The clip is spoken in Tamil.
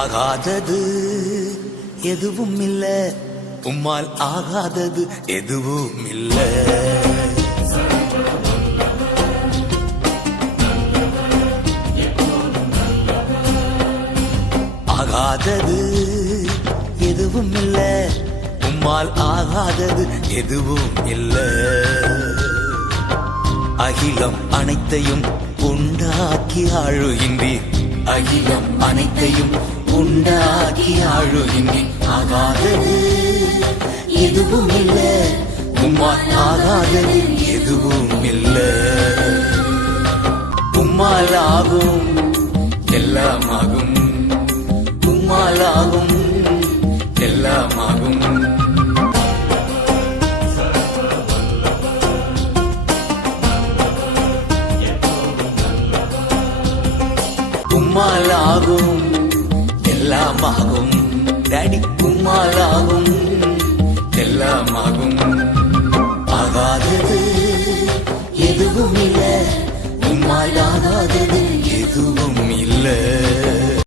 ஆகாதது எதுவும் இல்ல, உம்மால் ஆகாதது எதுவும் இல்ல. ஆகாதது எதுவும் இல்ல, உம்மால் ஆகாதது எதுவும் இல்ல. அகிலம் அனைத்தையும் உண்டாக்கி ஆழுகின்றீர், அகிலம் அனைத்தையும் உண்டாக்கி ஆழுகின்றீர். ஆகாதது எதுவும் இல்ல, உம்மால் ஆகாதது எதுவும் இல்ல. உம்மால் ஆகும் எல்லாமாகும், உம்மால் ஆகும் எல்லாமாகும். உம்மாலாகும் எல்லாமாகும் டாடி, உம்மாலாகும் எல்லாமாகும். ஆகாதது எதுவும் இல்ல, உம்மால் ஆகாதது எதுவும் இல்ல.